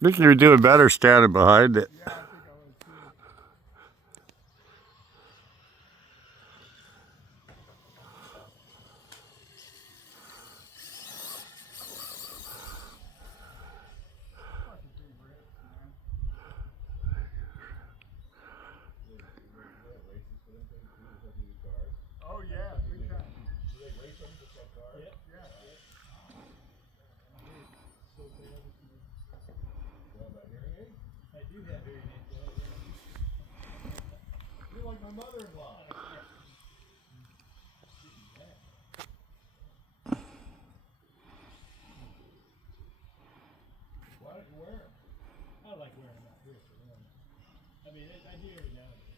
I think you're doing better standing behind it. Yeah, I think I was too. Fucking big rips, man. Oh yeah, big time. Do they race them just like cars? Yeah. You have that hearing aid? I do have hearing aids. You're like my mother-in-law. Why don't you wear them? I like wearing them out here for one. I mean, I do every now and then.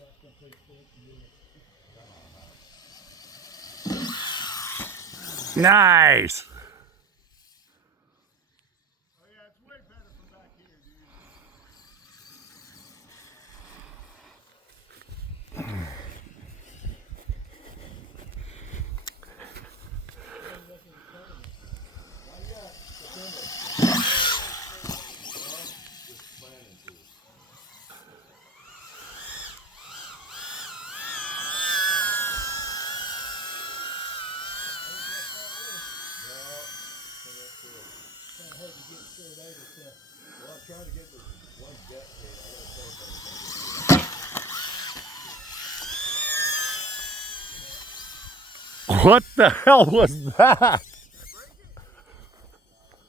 Got some place to do it. Nice. Oh yeah, it's way better from back here, dude. Kind of hard to get straight out of stuff. Well, I'm trying to get this one jet paid. I gotta tell you something. What the hell was that?